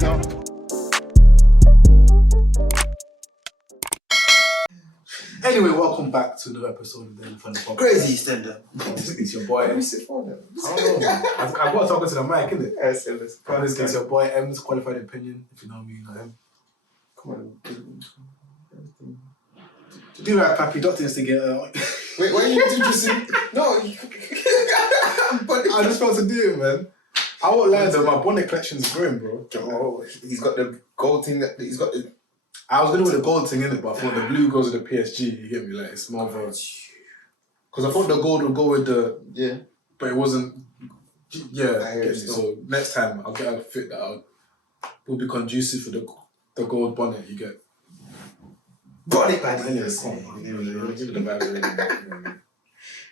No. Anyway, welcome back to another episode of the Fun Podcast. Crazy stand-up. It's your boy. Why do we sit for them? I don't know. I've got to talk to the mic, innit? Yeah, say this. It's your boy M's qualified opinion. If you know me, you know him. Come on. Do that, Pappy. Doctor instigator. Wait, why are you introducing? No. But I just want to do it, man. I won't lie though, my bonnet collection's growing, bro. Oh, he's got the gold thing that he's got. I was gonna with the gold thing in it, but I thought the blue goes with the PSG. You get me? Like it's more of a. Because I thought the gold would go with the but it wasn't. Yeah, I hear so next time I'll get a fit that will be conducive for the gold bonnet you get. Bonnet man. Anyway, come on, give it the vibe.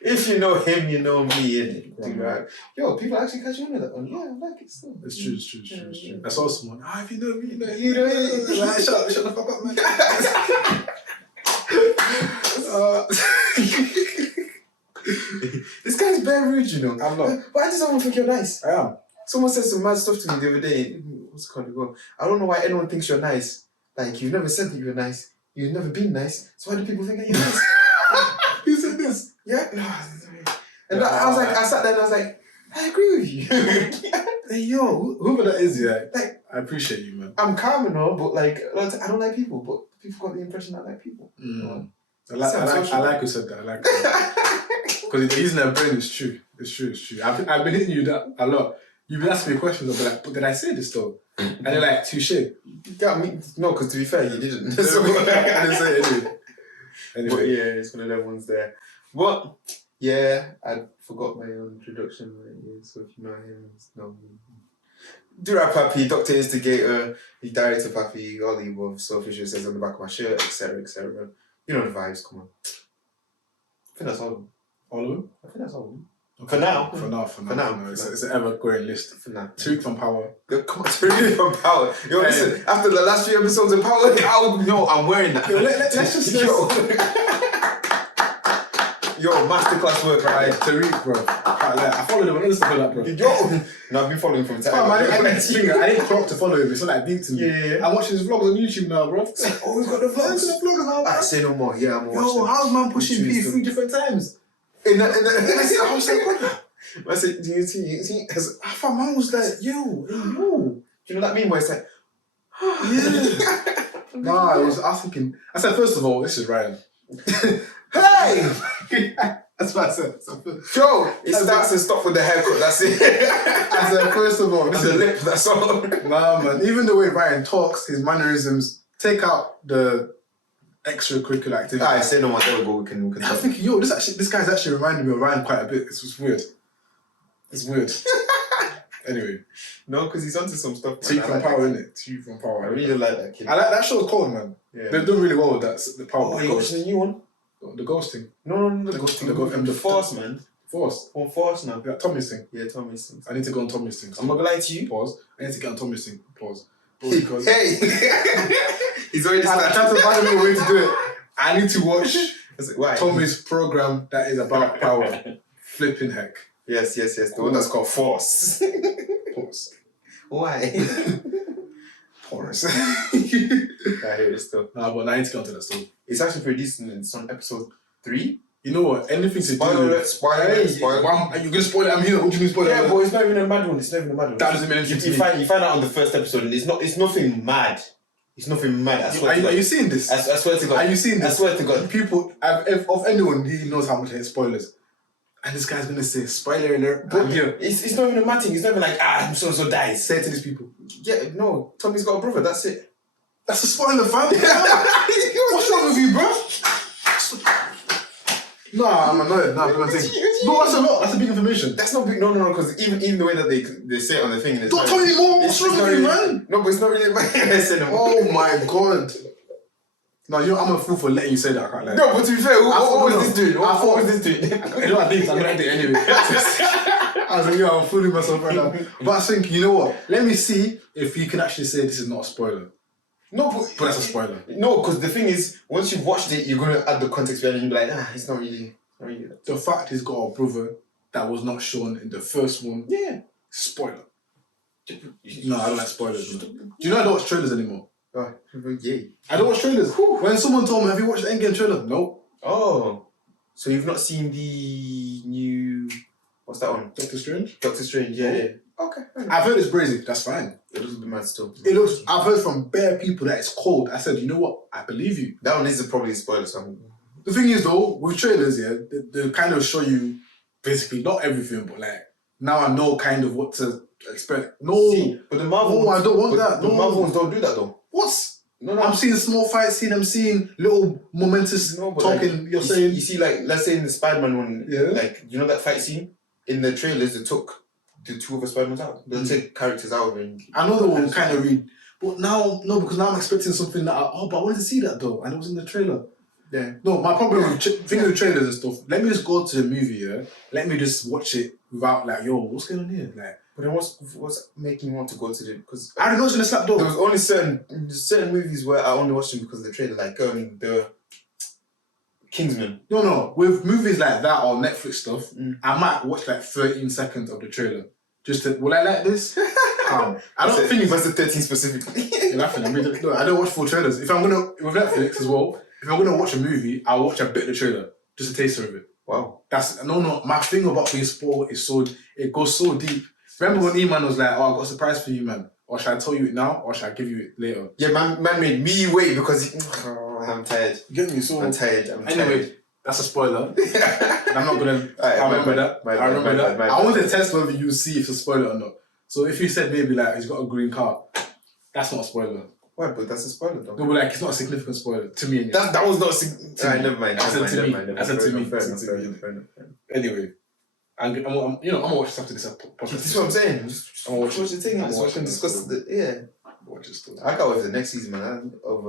If you know him, you know me, innit? Right. Right. Yo, people actually catch on with that one. Yeah, I like it still. It's true. That's awesome, man. If you know me, you know You know it. Like, shut the fuck up, man. This guy's very rude, you know. I'm not. But I just don't think you're nice. I am. Someone said some mad stuff to me the other day. What's it called? I don't know why anyone thinks you're nice. Like, you've never said that you're nice. You've never been nice. So why do people think that you're nice? Who said this? Yeah. No. And I was like, I sat there and I was like, I agree with you. Hey, yo, whoever that is, yeah. Like, I appreciate you, man. I'm calm and all, but like, I don't like people. But people got the impression I like people. I like who said that. I like because using their brain is true. It's true. I've been hitting you that a lot. You've been asking me questions, I'll be like, but did I say this though? And they're like, touche. Got me? No, because to be fair, you didn't. So, I didn't say it anyway. But yeah, it's one of them ones there. But yeah, I forgot my own introduction. Right? Yeah, so if you know him, it's no me. Do that, Pappy, Dr. Instigator, the director, Pappy, all the above, selfish says on the back of my shirt, etc., etc. You know the vibes, come on. I think that's all of them. All of them? I think that's all of them. Okay. For now. It's an ever-growing list. For now. 2 weeks on Power. Come on, 2 weeks on Power. Yo, listen, after the last 3 episodes of Power, I'm wearing that. Yo, let's just... Yo, masterclass work, right? Tariq, bro. I followed him on Insta for that, bro. Yo! No, I've been following him from time. I didn't clock to follow him. It's not like deep to me. Yeah. I'm watching his vlogs on YouTube now, bro. Oh, he's got the vlogs now. I say no more. Yeah, I'm watching. Yo, how's man pushing P 3 different times? I was like, what? I said, do you see? I thought man was like, yo. Do you know that meme where it's like, yeah. Nah, I was thinking. I said, first of all, this is Ryan. hey! That's what I said. Joe, it starts and stops with the haircut, that's it. I said, first of all, this is the lip, that's all. Nah, man. Even the way Ryan talks, his mannerisms, take out the extracurricular activity. I say no more, there we go, we can I'm thinking, yo, this guy's actually reminding me of Ryan quite a bit. It's just weird. It's weird. Anyway. No, because he's onto some stuff. 2 from Power, innit? 2 from Power. I really like that kid. I like that show's cold, man. Yeah. They've done really well with that. The Power. Oh, you watching the new one? The Ghost thing. No, the Ghost thing. The Force, man. Force. On Force now. Yeah, Tommy's thing. Yeah, Tommy's thing. I need to go on Tommy's thing. I'm not gonna lie to you. Pause. I need to get on Tommy's thing. Pause. Because hey! He's already started. I tried to find a way to do it. I need to watch Why? Tommy's program that is about power. Flipping heck. Yes. The one that's called Force. Pause. Why? Pause. I hear it still. Nah, but I need to get onto that still. It's actually pretty decent. It's on episode 3. You know what? Anything to Spoiler. Are you gonna spoil it? I'm here. What do you mean spoil it? Yeah, but it's not even a mad one. That doesn't mean anything to you me. find out on the first episode, and it's nothing mad. It's nothing mad. I swear to God. Are you seeing this? I swear to God. Are you seeing this? I swear to God. People, of anyone, he knows how much I hate spoilers. And this guy's gonna say, spoiler alert, but it's not even a mad thing. It's not even like, so dies. Say it to these people. Yeah, no. Tommy's got a brother, that's it. That's a spoiler, fam. What's wrong with you, bro? Nah, I'm annoyed. Nah, I'm saying. No, that's a lot. That's a big information. That's not big. No, because even the way that they say it on the thing. Don't tell me more. What's wrong with you, man? No, but it's not really. Oh my God. No, I'm a fool for letting you say that. I can't lie. No, but to be fair, what was this doing? What was this doing? You know what I think? I'm gonna end it anyway. I was like, I'm fooling myself right now. But I think, you know what? Let me see if you can actually say this is not a spoiler. No, but that's a spoiler. No, because the thing is, once you've watched it, you're going to add the context behind it and you'll be like, it's not really that. The fact he's got a brother that was not shown in the first one. Yeah. Spoiler. No, I don't like spoilers. Do you know I don't watch trailers anymore? Yeah. I don't watch trailers. When someone told me, have you watched the Endgame trailer? No. Oh. So you've not seen the new... What's that one? Doctor Strange? Doctor Strange, yeah. Okay. I've heard it's crazy. That's fine. It looks mad still. I've heard from bare people that it's cold. I said, you know what? I believe you. That one is probably a spoiler song. The thing is though, with trailers, yeah, they kind of show you basically not everything, but like now I know kind of what to expect. No, see, but the Marvel I don't want that. The Marvel ones don't do that though. What? No. I'm seeing small fights, I'm seeing little momentous talking. Like, you're saying you see, like let's say in the Spider-Man one, yeah, like you know that fight scene in the trailers, they took the two of the Spider-Mans out. They'll take characters out of it. I know they will kind of read, but now no, because now I'm expecting something that but I wanted to see that though, and it was in the trailer. Yeah. No, my problem with with trailers and stuff. Let me just go to the movie. Yeah. Let me just watch it without like, yo, what's going on here? Like, but then what's making you want to go to the? Because I didn't know it's gonna slap door. There was only certain movies where I only watched them because of the trailer, like the Kingsman. No. With movies like that or Netflix stuff, I might watch like 13 seconds of the trailer. Just to, will I like this? I don't think it's... That's the 13 specifically. You're laughing. I don't watch full trailers. If I'm gonna... With Netflix as well, if I'm gonna watch a movie, I'll watch a bit of the trailer. Just a taster of it. Wow. No. My thing about being spoiled is it goes so deep. Remember when E-Man was like, oh, I got a surprise for you, man. Or should I tell you it now? Or should I give you it later? Yeah, man made me wait because I'm tired. You get me? So I'm tired. Anyway, that's a spoiler. I'm not gonna... I remember that. I remember that. I wanted to test whether you see if it's a spoiler or not. So if you said maybe like he's got a green car, that's not a spoiler. Why? But that's a spoiler though. No, but like it's not a significant spoiler to me. Anyway. That was not significant. Never mind. That's to me. Fair enough. Anyway, I'm gonna watch this after this podcast. This is what I'm saying. I'm gonna watch the thing. So we can discuss the Watch this. I can't wait for the next season, man. Of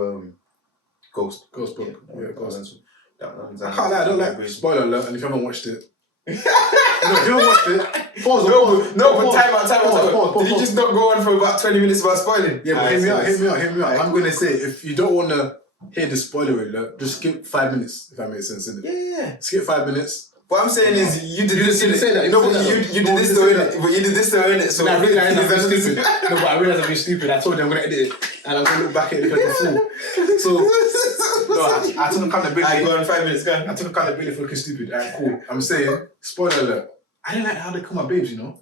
Ghost Book. Yeah, Ghost. I can't lie. I don't like spoiler alert. And if you haven't watched it. No, if you haven't watched it, pause. But time out. Did you just not go on for about 20 minutes about spoiling? Yeah, but hear me out. I'm gonna say, if you don't want to hear the spoiler alert, just skip 5 minutes, if that makes sense, innit? Yeah. Skip 5 minutes. What I'm saying is, you did this. You say that. No, but you did this though, innit? But you did this though, innit? So I realised I'm being stupid. No, but I realised I'm being stupid. I told you I'm gonna edit it, and I'm gonna look back at it like a fool. So, no, I took accountability. I go on 5 minutes, go on. I took accountability for looking stupid. Alright, cool. I'm saying, spoiler alert. I didn't like how they call my babes, you know?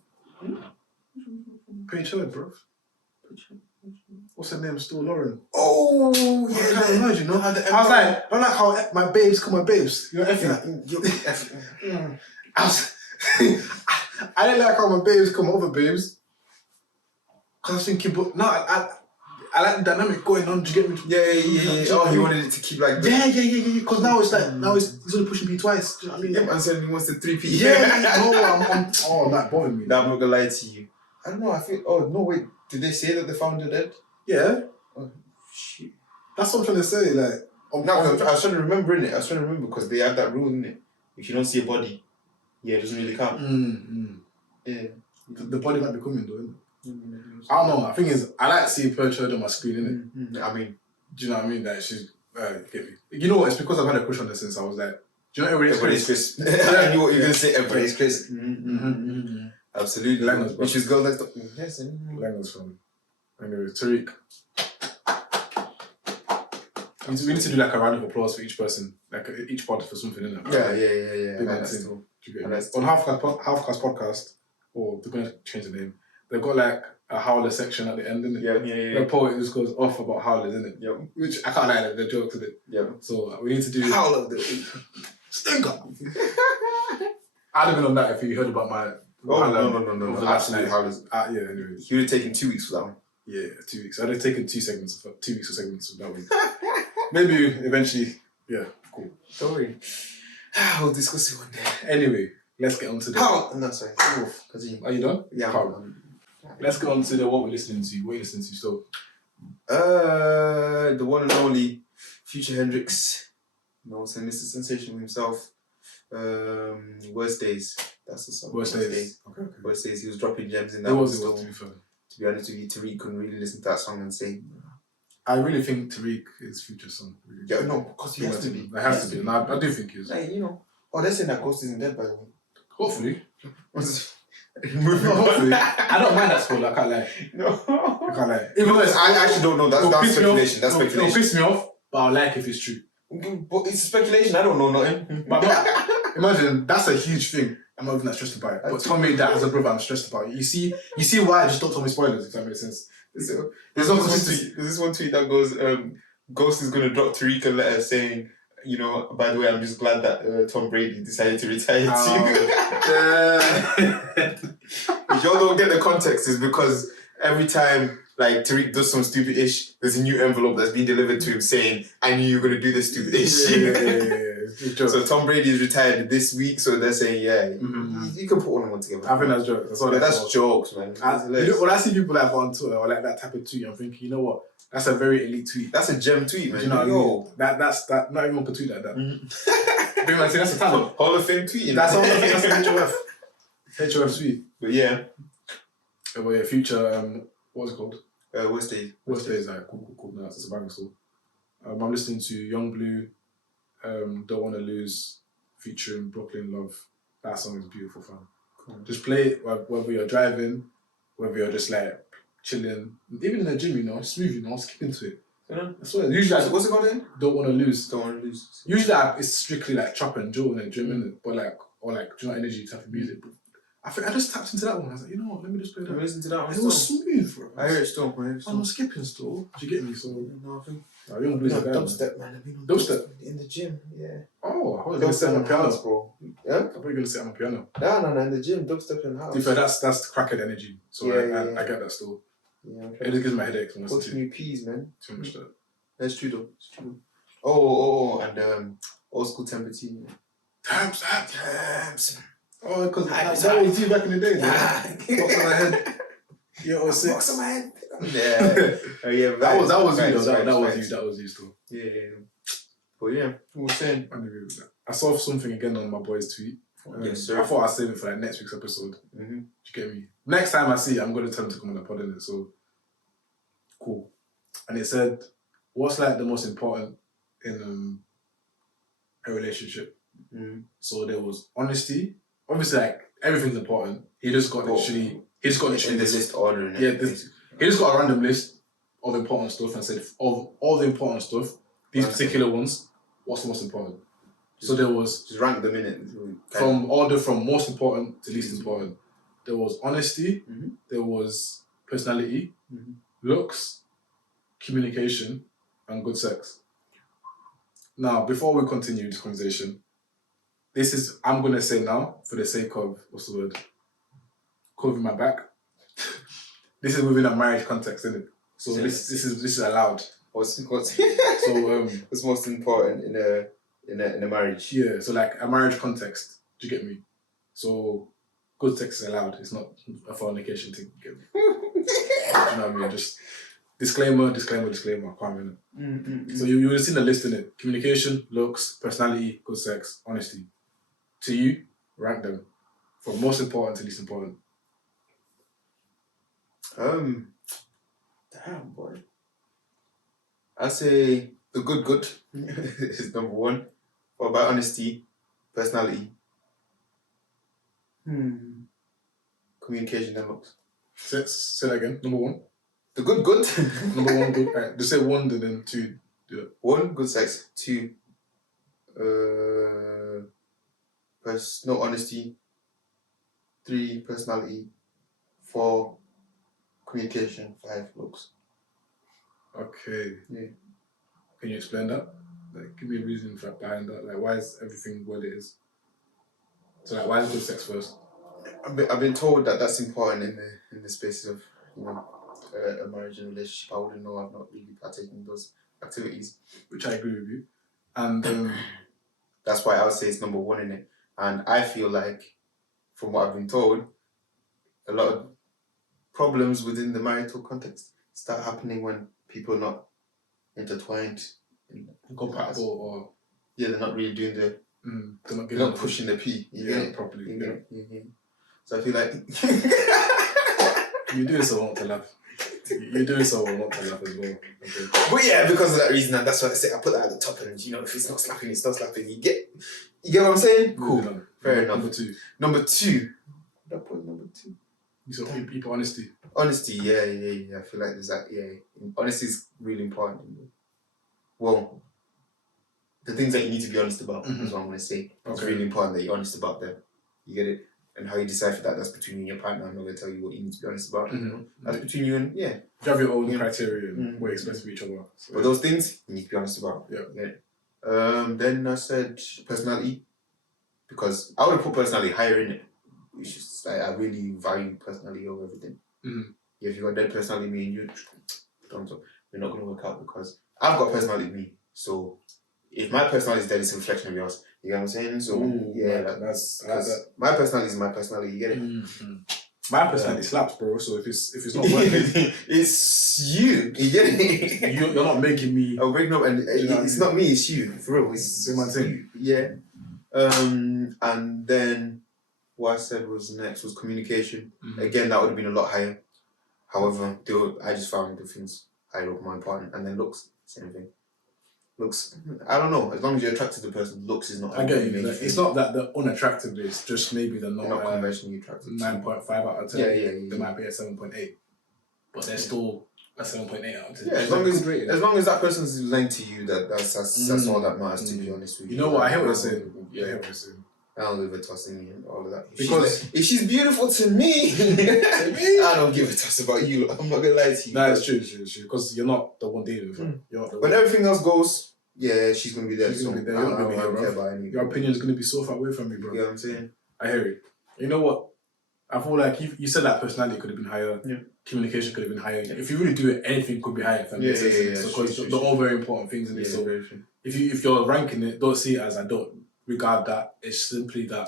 Page Heard, bro. What's her name? Still Lauren. Oh, yeah. I can't imagine, you know? I was like, I don't like how my babes call my babes. You know, I didn't like how my babes call my other babes. Because I was thinking, but no, I like the dynamic going on. Do you get me? Yeah. Oh, he wanted it to keep like... Yeah. Because now it's like, he's only pushing me twice. Do you know what I mean? Yeah, man said he wants to 3P. Yeah. No, that bothering me. No, I'm not gonna lie to you. I don't know, I feel... Oh, no, wait. Did they say that they found her dead? Yeah. Oh, shit. That's what I'm trying to say, like... I was trying to remember, innit? I was trying to remember because they have that rule, innit? If you don't see a body, it doesn't really count. Yeah. The body might be coming, though, innit? I don't know. The thing is, I like to see Perch Heard on my screen, innit? I mean... Do you know what I mean? Like, she's... get me. You know what? It's because I've had a crush on her since I was like... Do you know everybody's Chris? I knew what you were going to say. Everybody's Chris. Absolutely. Langos, which is girl next door. Yes, Langos from... Anyway, Tariq. We need to do like a round of applause for each person, like each part for something, innit? Yeah. On Halfcast Podcast, or they're gonna change the name. They've got like a howler section at the end, innit? Yeah. The poet just goes off about howlers, innit? Yeah. Which I can't like the jokes of it. Yeah. So we need to do howler the stinker. I'd have been on that if you heard about my. No. Absolutely howlers. Anyway. You would have taken 2 weeks for that one. Yeah, 2 weeks. I'd have taken 2 weeks for segments of that one. Maybe eventually. Yeah, cool. Don't worry. We'll discuss it one day. Anyway, let's get on to the... No, sorry. Are you done? Yeah. Let's get on to the what we're listening to. What are you listening to still? The one and only Future Hendrix. Mr. Sensational himself. Worst Days. That's the song. Worst Days. Okay. Worst Days. He was dropping gems in that. To be honest with you, Tariq couldn't really listen to that song and say... I really think Tariq is Future's song. Really. Yeah, no, because he has to be. It has to be. No, I do think he is. Like, they're saying that Ghost isn't dead, by the way. Hopefully. Moving Hopefully. on. I don't mind that sport, I can't lie. No. I can't lie. Even though I actually don't know. That's it'll piss me off. speculation. That's It'll speculation. piss me off, but I'll like if it's true. But it's speculation. I don't know nothing. But imagine, that's a huge thing. I'm not even that stressed about it. But tell me that as a brother, I'm stressed about it. You see why I just don't tell me spoilers, if that makes sense. There's this one tweet that goes, Ghost is going to drop Tariq a letter saying, you know, by the way, I'm just glad that Tom Brady decided to retire too. If y'all don't get the context, is because every time like Tariq does some stupid ish, there's a new envelope that's being delivered to him saying, I knew you were going to do this stupid ish. Yeah. So Tom Brady is retired this week, so they're saying, you can put one and one together. I think that's jokes. That's all that's jokes, man. When I see people like on Twitter or like that type of tweet, I'm thinking, you know what? That's a very elite tweet. That's a gem tweet, man. Do you know what I mean? That's not everyone can tweet like that. Big man, that's a talent. Hall of Fame tweeting. That's Hall of Fame. That's an HOF tweet. But yeah. Well, yeah, future. What's it called? Worst Days. Worst Days. Like cool. No, it's a bang store. I'm listening to Young Blue. Don't Wanna Lose, featuring Brooklyn Love. That song is beautiful, fam. Cool. Just play it whether you're driving, whether you're just like chilling, even in the gym, you know, smooth, you know, skip into it. I swear, usually what's it called again? Don't Wanna Lose. Don't Wanna Lose. Usually it's strictly like trap and drill in the gym, innit? But like, or like, do you know, energy type of music. But I think I just tapped into that one. I was like, you know what, let me just play that. Let me listen to that one. It was smooth, bro. I hear it still, man. I'm not skipping still. Do you get me? So, no, I think. Young Blue's a guy. Dubstep, man. Dubstep? In the gym, yeah. Oh, I was going to sit on the piano. House, bro. Yeah? I thought you were going to sit on the piano. No, in the gym, dubstep in the house. To be fair, that's crackhead energy. So I get that still. Yeah, it just gives me headaches when I listen to new peas, man. Too much that. That's true though. It's true. Oh, and old school temper tea. Temps. Oh, because that was you back in the day. Box on my head. Yo, 06. Box on my head. Yeah. Oh yeah. That was you though. That was you still. Yeah. But yeah, what was saying? I saw something again on my boy's tweet. Yes, sir. I thought I'd save it for like next week's episode. Mm-hmm. Do you get me? Next time I see it, I'm going to tell him to come on the pod, innit? So, cool. And it said, what's like the most important in a relationship? Mm-hmm. So there was honesty. Obviously, like, everything's important. He just got literally in the list order. Yeah, he just got a random list of important stuff and said, of all the important stuff, these particular ones, what's the most important? So there was... Just rank them in it. From most important to least important. There was honesty, there was personality, looks, communication, and good sex. Now, before we continue this conversation, I'm going to say now, for the sake of, what's the word? Covering my back. This is within a marriage context, isn't it? So this is allowed. What's what's most important in a marriage? Yeah, so like a marriage context. Do you get me? So good sex is allowed. It's not a fornication thing. You get me? Do you know what I mean? Just disclaimer. Calm in it. So you would have seen the list in it: communication, looks, personality, good sex, honesty. To you, rank them from most important to least important. Damn boy. I say the good is number one. What about honesty, personality? Communication and looks. Say that again. Number one. The good. Number one, good. Right. Just say one and then two. Do it. 1, good sex. 2, no honesty. 3, personality. 4, communication. 5, looks. Okay. Yeah. Can you explain that? Like, give me a reason behind that. Like, why is everything what it is? So, like, why is good sex first? I've been told that that's important in the space of a marriage and relationship. I wouldn't know. I've not really partaken in those activities. Which I agree with you. And that's why I would say it's number one in it. And I feel like, from what I've been told, a lot of problems within the marital context start happening when people are not intertwined. Compatible or... Yeah, they're not really doing they're not pushing the P. You get it properly. Yeah. So I feel like... You do so want to laugh. You do so want to laugh as well. Okay. But yeah, because of that reason, and that's why I say I put that at the top, and if it's not slapping, it's not slapping. You get what I'm saying? Cool. Fair enough. Number two. That point number 2. You saw people honesty. Honesty, yeah. I feel like there's that, honesty is really important. Well, the things that you need to be honest about is what I'm going to say. It's really important that you're honest about them. You get it? And how you decipher that's between you and your partner. I'm not going to tell you what you need to be honest about. That's between you and, You have your own criteria and what you expect of each other. So, but those things, you need to be honest about. Yeah. Then I said personality. Because I would have put personality higher in it. It's just, like, I really value personality over everything. If you've got dead personality, me and you, we're not going to work out because I've got personality in me. So if my personality is dead, it's a reflection of yours. You get what I'm saying? So that's my personality is my personality. You get it? My personality slaps, bro. So if it's not working, it's you. You get it? You're not making me. I'm waking up and it's not me. It's you. For real, it's my thing. Yeah. And then what I said was next was communication. Again, that would have been a lot higher. However, I just found the things higher up more important. And then looks, same thing. Looks, I don't know. As long as you're attracted to the person, looks is not. I get you. It's not that they're unattractive. It's just maybe they're not conventionally attractive. 9.5 out of 10. Yeah. They might be a 7.8, but they're still a 7.8 out of 10. Yeah, as long as that person's lying to you, that's all that matters. To be honest with you. You know what? I hear what you're saying. Yeah, I hear what you're saying. I don't give a toss in and all of that. If she's beautiful to me, I don't give a toss about you. I'm not gonna lie to you. No, it's true. Because you're not the one dealing with her. You're not the when everything else goes, she's gonna be there. She's gonna be there. You're not gonna be here, bro. Your opinion is gonna be so far away from me, bro. You know what I'm saying? I hear it. You know what? I feel like you said that personality could have been higher. Yeah. Communication could have been higher. If you really do it, anything could be higher. If that makes sense. Because they're all very important things in this. So if you're ranking it, don't see it as I don't regard that. It's simply that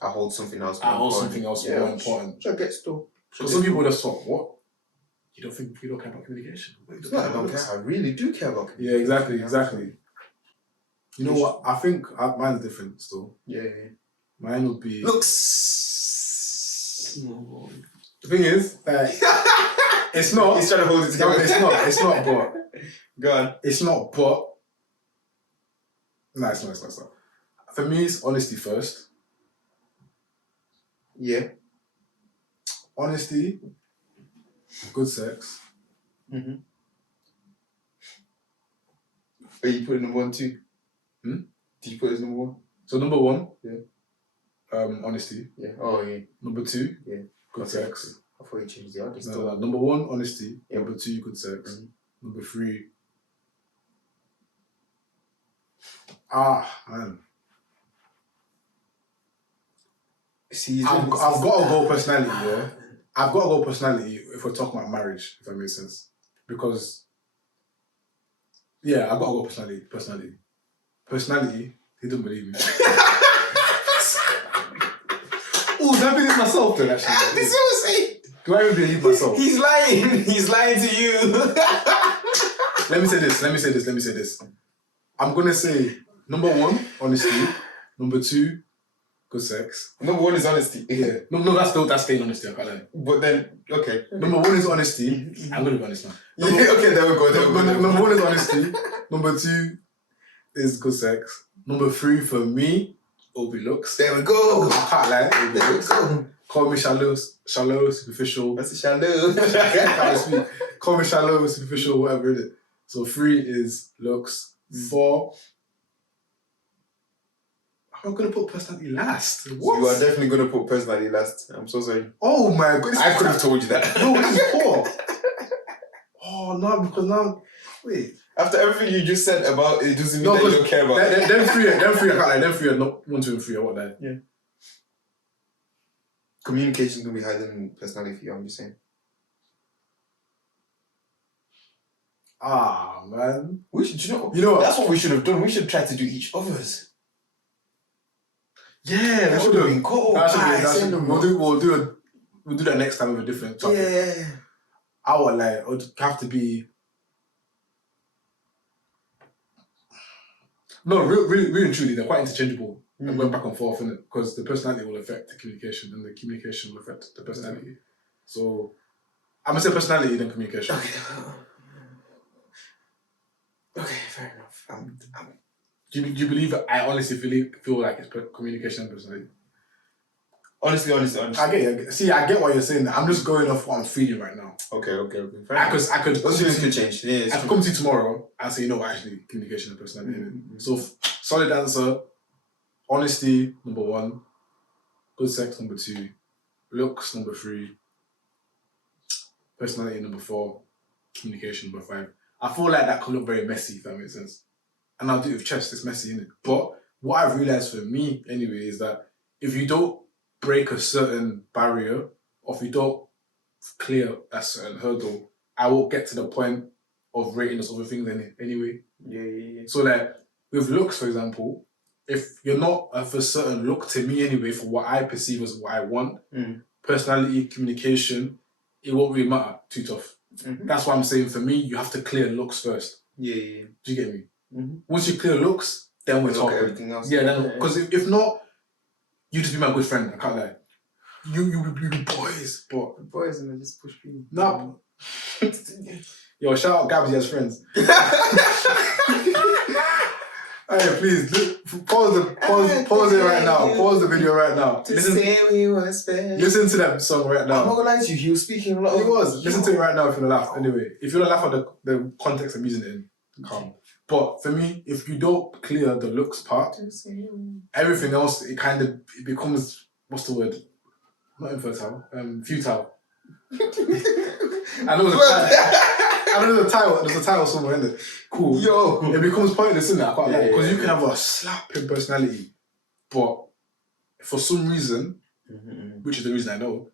I hold something else. More important. Which I get still. Because some people just thought, what? You don't care about communication? No, I don't care. I really do care about communication. Yeah, exactly. You know what? I think mine's different still. Yeah. Mine would be looks. The thing is, like, it's not. He's trying to hold it together. No, it's not. But go on. It's not. But no, it's not. For me, it's honesty first. Yeah. Honesty, good sex. Are you putting number 1 too? Did you put it as number 1? So number 1, honesty. Yeah. Oh yeah. Number 2, good sex. I thought you changed the order. No. Number 1, honesty. Number 2, good sex. Number 3. Man. See, I've got to go personality, I've got to go personality if we're talking about marriage, if that makes sense. Because, I've got to go personality. Personality, he didn't believe me. Oh, did I believe myself then, actually? This is what I'm saying. Do I even believe myself? He's lying. He's lying to you. Let me say this. I'm going to say, number 1, honesty. Number 2, good sex. Number 1 is honesty. Yeah. No, that's staying honesty, I can't lie. But then, okay. Number 1 is honesty. I'm going to be honest now. Okay, there we go. Number 1 is honesty. Number 2 is good sex. Number 3 for me will be looks. There we go. I can't lie. It will be looks. Call me shallow, superficial. That's a shallow. Can't speak. Call me shallow, superficial, whatever it is. So 3 is looks. 4. I'm going to put personality last. What? You are definitely going to put personality last. I'm so sorry. Oh my goodness. I could have told you that. No, it's 4. Oh, no, because now... Wait. After everything you just said about it, doesn't mean that you don't care about it. Them 3, I can't lie. Them 3 are not 1, 2, and 3 are what then? Yeah. Communication can be higher than personality for you, I'm just saying. Man. You know what? That's what we should have done. We should try to do each other's. Yeah, that would have been cool. We'll do that next time with a different topic. Yeah. I would have to be. No, really and truly, they're quite interchangeable. And going back and forth, innit? Because the personality will affect the communication, and the communication will affect the personality. So, I'm gonna say personality then communication. Okay, fair enough. Do you believe that? I honestly feel like it's communication and personality. Honestly. I get you. See, I get what you're saying. I'm just going off what I'm feeling right now. Okay. I could Those feelings could change. Yeah, I could come to you tomorrow and say, you know what, actually, communication and personality. So, solid answer. Honesty, number 1. Good sex, number 2. Looks, number 3. Personality, number 4. Communication, number 5. I feel like that could look very messy, if that makes sense. And I'll do it with chest, it's messy, innit? But what I've realised for me, anyway, is that if you don't break a certain barrier, or if you don't clear a certain hurdle, I won't get to the point of rating those other things anyway. Yeah. So, like, with looks, for example, if you're not of a certain look to me anyway, for what I perceive as what I want, personality, communication, it won't really matter too tough. That's why I'm saying for me, you have to clear looks first. Yeah. Do you get me? Once you clear looks, then we're talking. Everything else. Yeah, because if not, you just be my good friend. I can't lie. You be boys, but boys and they just push me. Nah. Yo, shout out Gabsy as friends. Hey, please pause it right now. Pause the video right now. Listen to that song right now. I'm not gonna lie to you, he was speaking a lot. He was. Listen to it right now if you wanna laugh. Anyway, if you wanna laugh at the context I'm using it in, calm. But for me, if you don't clear the looks part, everything else it becomes, what's the word? Not infertile. Futile. I know there's a title. There's a title somewhere in it. Cool. Yo, it becomes pointless, isn't it? I can't lie. Because you can have a slapping personality, but for some reason, which is the reason I know,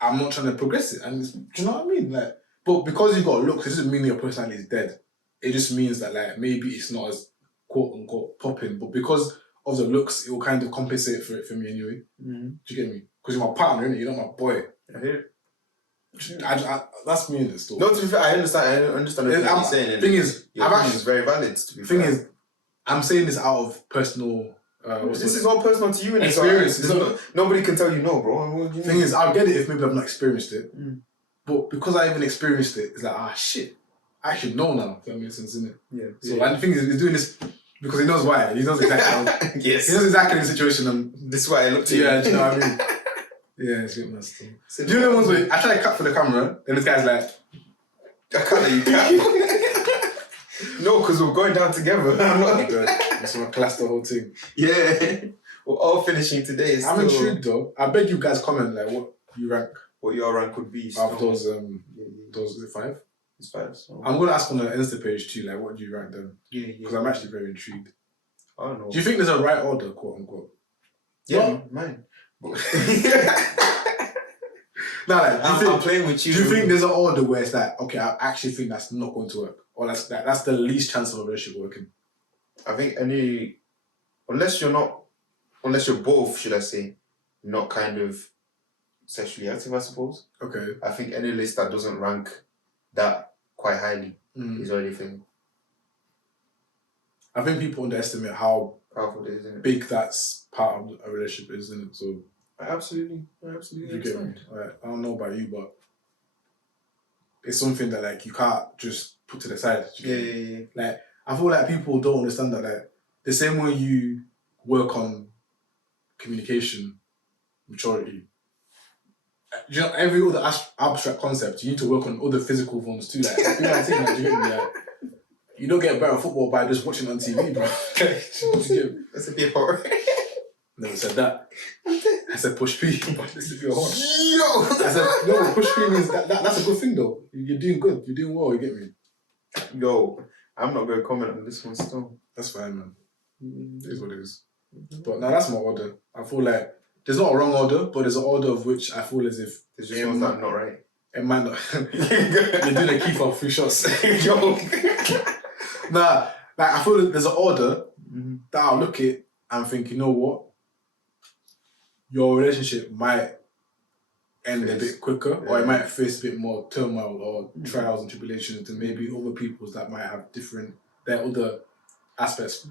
I'm not trying to progress it. And do you know what I mean? Like, but because you got looks, it doesn't mean your personality is dead. It just means that like maybe it's not as quote unquote popping, but because of the looks, it will kind of compensate for it for me anyway. Do you get me? Because you're my partner, innit? You're not my boy. I hear it. That's me in this story. No, to be fair, I understand what you're saying. Thing is, it's very valid. To be fair. Is, I'm saying this out of personal. This is all personal to you and experience. Nobody can tell you no, bro. Thing is, I'll get it if maybe I've not experienced it, but because I even experienced it, it's like shit. I should know now. If that makes sense, innit? Yeah. So and the thing is, he's doing this because he knows why. He knows exactly. Yes. He knows exactly the situation, and this is why I looked at you. Yeah, do you know what I mean? Yeah, it's getting nice too. Do you know the ones where I try to cut for the camera, then this guy's like, I can't let you cut. No, because we're going down together. I'm not good. That's why I class the whole thing. Yeah. We're all finishing today. I'm intrigued though. I beg you guys comment like what you rank. What your rank would be. Of those 5? It's 5. So. I'm gonna ask on the Insta page too, like what do you rank them? Yeah. Because I'm actually very intrigued. I don't know. Do you think there's a right order, quote unquote? Yeah, mine. No, like, I'm playing with you. Do you think there's an order where it's like, okay, I actually think that's not going to work, or that's the least chance of a relationship working? I think unless you're both, should I say, not kind of sexually active, I suppose. Okay. I think any list that doesn't rank that quite highly is already thing. I think people underestimate how powerful it is, isn't it? Big that's part of a relationship, isn't it? So absolutely. You get me? Like, I don't know about you, but it's something that like you can't just put to the side. Yeah. Like I feel like people don't understand that like the same way you work on communication, maturity. You know, every other abstract concept, you need to work on other physical ones too. Like, you know what I'm saying? Like, do you get me? Like, you don't get better at football by just watching on TV, bro. That's a bit hard. Never said that. I said push P, but this is your horn. Yo! I said, no, push P means that's a good thing though. You're doing good. You're doing well, you get me? Yo, I'm not going to comment on this one still. That's fine, man. It is what it is. But no, that's my order. I feel like there's not a wrong order, but there's an order of which I feel as if... There's just ones that are not right. It might not. You're doing a keeper of 3 shots. Yo. Nah, like I feel like there's an order that I'll look at and think, you know what? Your relationship might end a bit quicker, or it might face a bit more turmoil or trials and tribulations than maybe other people's that might have their other aspects.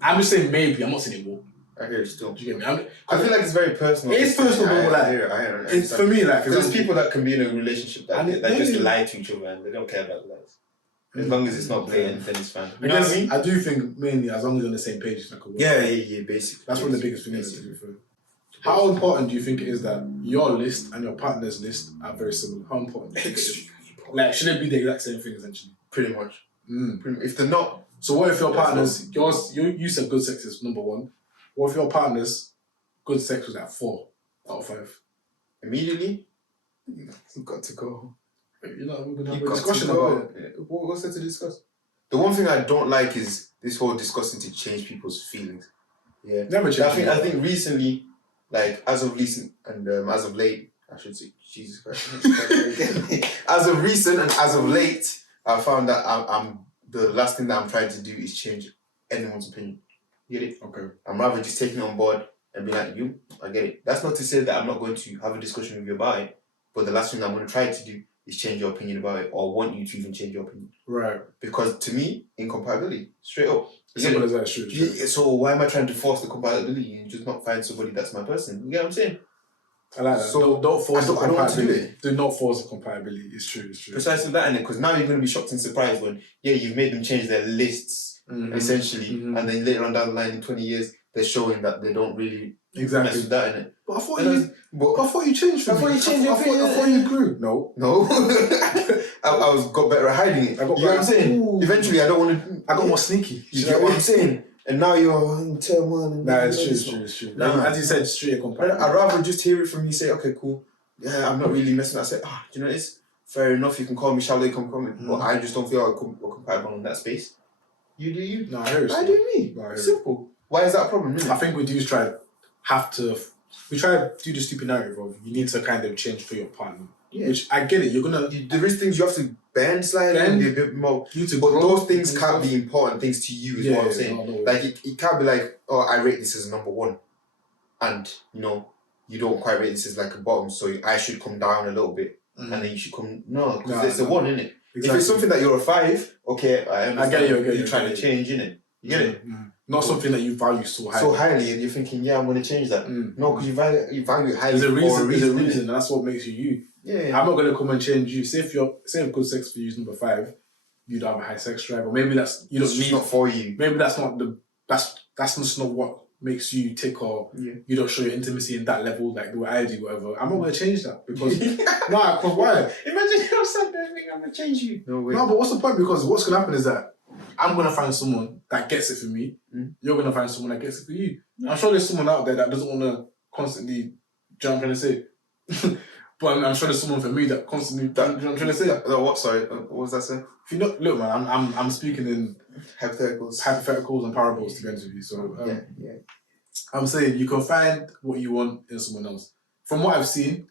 I'm just saying maybe, I'm not saying it will. I hear it still. Do you get me? I feel like it's very personal. It is personal, but like, I hear it. It's for me, like, because there's people that can be in a relationship that just lie to each other and they don't care about lies. As long as it's not playing, then it's fine. You know what I mean? I do think mainly as long as you're on the same page, it's like a work. Yeah, basically. That's one of the biggest things to do for. How important do you think it is that your list and your partner's list are very similar? How important? Extremely important. Like, should it be the exact same thing essentially? Pretty much. If they're not. So what if your partner's you said good sex is number 1. What if your partner's good sex was at 4 out of 5? Immediately, you've got to go. You know, we're gonna have a discussion about it. What's there to discuss? The one thing I don't like is this whole discussing to change people's feelings. Yeah, Never change. I think recently, like as of recent and as of late, I should say, Jesus Christ. As of recent and as of late, I found that I'm the last thing that I'm trying to do is change anyone's opinion. You get it? Okay. I'm rather just taking it on board and be like, I get it. That's not to say that I'm not going to have a discussion with you about it, but the last thing I'm going to try to do is change your opinion about it or want you to even change your opinion. Right. Because to me, incompatibility, straight up. Simple as that, true. Yeah, so why am I trying to force the compatibility and just not find somebody that's my person? You get what I'm saying? I like that. So don't force the compatibility. Do not force the compatibility. It's true. Precisely that, innit? Because now you're going to be shocked and surprised when, you've made them change their lists, essentially, and then later on down the line in 20 years, they're showing that they don't really mess with that, innit? But I thought you changed for me. I thought you grew. No. I got better at hiding it. You know what I'm saying? Ooh. Eventually, I don't want to... I got more sneaky. You get what I'm saying? And now you're in turmoil. Nah, it's true. Nah. As you said, straight compatibility. I'd rather just hear it from you, say, okay, cool. Yeah, I'm not really messing. I say, do you know this? Fair enough, you can call me Shallow, come comment. But I just don't feel we're compatible in that space. You do you. No, I hear it. I do me. Simple. Why is that a problem? I think we do we try to do the stupid narrative of you need to kind of change for your partner. Yeah. Which I get it. There is things you have to bend slightly and be a bit more. But those things can't be important things to you, is what I'm saying. No. Like it can't be like, I rate this as number 1, and you don't quite rate this as like a bottom, so I should come down a little bit, and then you should come. No, because it's a 1, innit? Exactly. If it's something that you're a 5, okay, I understand. I get you. You're trying to change, innit? You get it? Not something that you value so highly. And you're thinking, I'm going to change that. No, because you value it highly. There's a reason, and that's what makes you. Yeah. I'm not going to come and change you. Say if good sex for you is number 5, you don't have a high sex drive, or maybe that's not for you. Maybe that's not that's just not what makes you tick, or you don't show your intimacy in that level like the way I do, whatever. I'm not going to change that because because why? Imagine how sad they think I'm going to change you. No, but what's the point? Because what's going to happen is that I'm going to find someone that gets it for me. You're going to find someone that gets it for you. I'm sure there's someone out there that doesn't want to constantly jump and say. But I'm sure there's someone for me that constantly. You know what I'm trying to say? What? Sorry, what was that saying? If you look, man, I'm speaking in hypotheticals and parables to be honest with you. So I'm saying you can find what you want in someone else. From what I've seen,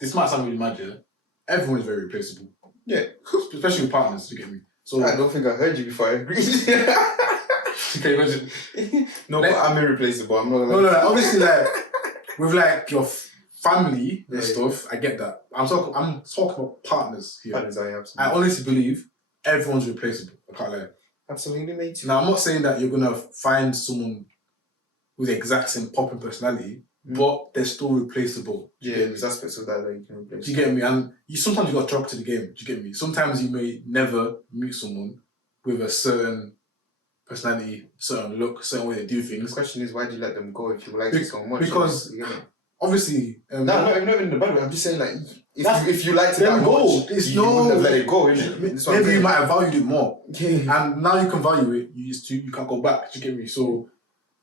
this might sound really mad, everyone is very replaceable. Yeah, especially with partners. You get me? So I don't think I heard you before I agreed. Okay, imagine. No, but I'm irreplaceable. I'm not. No. Obviously, like with like your family and stuff, I get that. I'm talking about partners here. Partners, absolutely. I honestly believe everyone's replaceable. I can't lie. Absolutely, mate. Now, I'm not saying that you're gonna find someone with the exact same popping personality, but they're still replaceable. There's aspects of that you can replace. Do you get me? And sometimes you got to drop to the game. Do you get me? Sometimes you may never meet someone with a certain personality, certain look, certain way they do things. The question is, why do you let them go if you like it so much? Because obviously, not even in the bad way. I'm just saying, like, if you liked it that much, you wouldn't have let it go. Maybe you might have valued it more, and now you can value it. You can't go back. Do you get me? So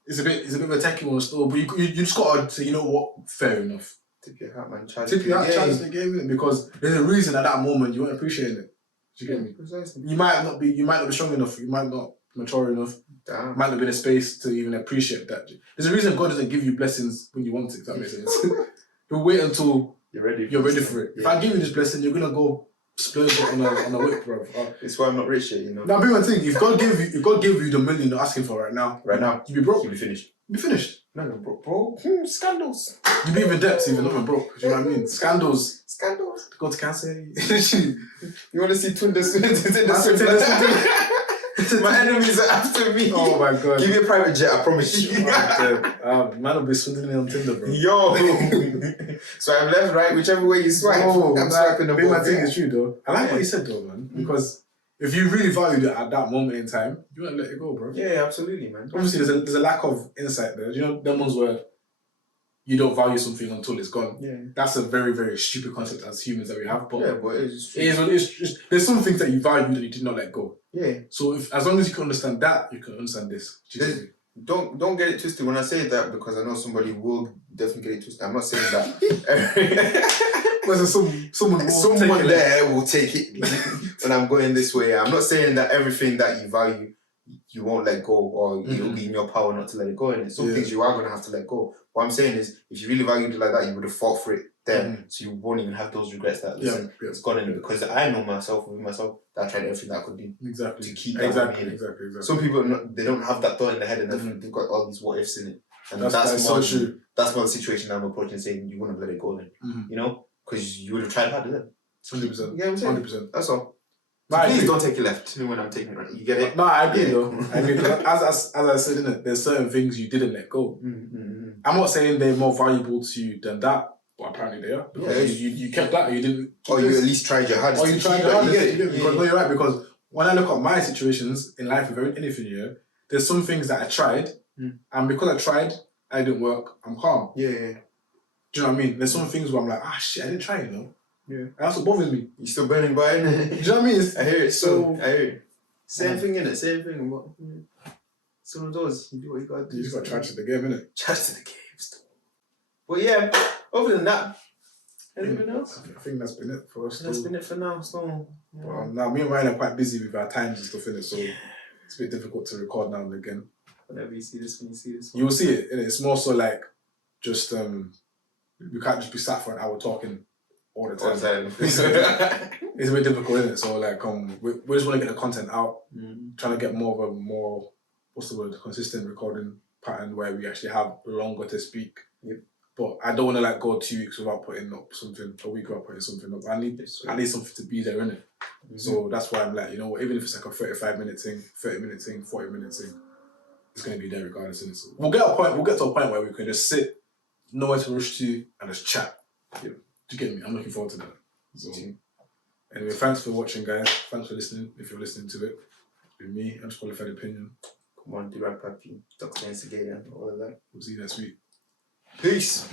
it's a bit of a techie one still, but you just gotta say, you know what? Fair enough. Tip your hat, man. Tip your hat, challenge the game, because there's a reason at that moment you weren't appreciating it. Do you get me? Precisely. You might not be strong enough. You might not mature enough. Damn. Might not be in a space to even appreciate that. There's a reason God doesn't give you blessings when you want it. If that makes sense. He'll wait until you're ready for it. Yeah. If I give you this blessing, you're gonna go splurge it on a whip, bro. It's why I'm not rich yet, Now, be one thing. If God give you the million you're asking for right now, you'll be broke. You'll be finished. No, bro. Scandals. You'll be in debt, even not even broke. Do you know what I mean? Scandals. Go to cancer. You want to see Tunde My enemies are after me. Oh my god. Give me a private jet, I promise you. Man will be swindling on Tinder, bro. Yo. So I'm left, right, whichever way you swipe. I'm swiping the ball. I think it's true though. I like what you said though, man. Because if you really valued it at that moment in time, you wouldn't let it go, bro. Yeah, absolutely, man. Obviously, there's a lack of insight there. You know, them ones where you don't value something until it's gone. Yeah. That's a very, very stupid concept as humans that we have. But Yeah, but it's true. it's just, there's some things that you value that you did not let go. Yeah. So as long as you can understand that, you can understand this. Don't get it twisted when I say that, because I know somebody will definitely get it twisted. I'm not saying that. Someone there will take it when I'm going this way. I'm not saying that everything that you value you won't let go, or it'll be in your power not to let it go. And some things you are going to have to let go. What I'm saying is, if you really valued it like that, you would have fought for it then, so you won't even have those regrets that it's gone in it. Because I know myself, that I tried everything that I could do to keep that exactly. Some people they don't have that thought in their head, and they've got all these what ifs in it. And that's more so true. That's more the situation I'm approaching, saying you wouldn't have let it go then, you know, because you would have tried harder then. 100%. Yeah, I'm saying 100%. That's all. So please don't take it left when I'm taking it right. You get it? No, I agree though. I mean, as I said, innit, there's certain things you didn't let go. I'm not saying they're more valuable to you than that, but apparently they are. Because you kept that, or you didn't. Or you at least tried your hardest. Or you tried your hardest. Because no, you're right. Because when I look at my situations in life with anything, there's some things that I tried, and because I tried, I didn't work. I'm calm. Yeah. Do you know what I mean? There's some things where I'm like, shit, I didn't try, Yeah. And that's what bothers me. You're still burning by it. Do you know what I mean? I hear it. I hear it. Same thing, innit? Same thing. But some of those, you do what you gotta do. You just gotta charge to the game, innit? Charge to the game still. But yeah, other than that, anything else? I think that's been it for us. That's been it for now. So, now, me and Ryan are quite busy with our times and stuff, innit? So it's a bit difficult to record now and again. Whenever you see this, when you see this one. You will see it, innit? It's more so like just, we can't just be sat for an hour talking all the time. It's a bit difficult, isn't it? So like, we just want to get the content out, trying to get more of a consistent recording pattern where we actually have longer to speak. Yep. But I don't want to like go 2 weeks without putting up something, a week without putting something up. I need something to be there, innit? So that's why I'm like, you know what, even if it's like a 35-minute thing, 30-minute thing, 40-minute thing, it's going to be there regardless, innit? So we'll get to a point where we can just sit, nowhere to rush to, and just chat. Yeah. Do you get me? I'm looking forward to that. So, anyway, thanks for watching, guys. Thanks for listening, if you're listening to it. With me, Unqualified Opinion. Come on, do right, Papi. Dr. Instigator, all of that. We'll see you next week. Peace.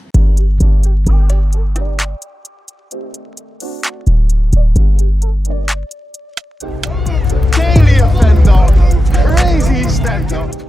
Daily offender, crazy stand up.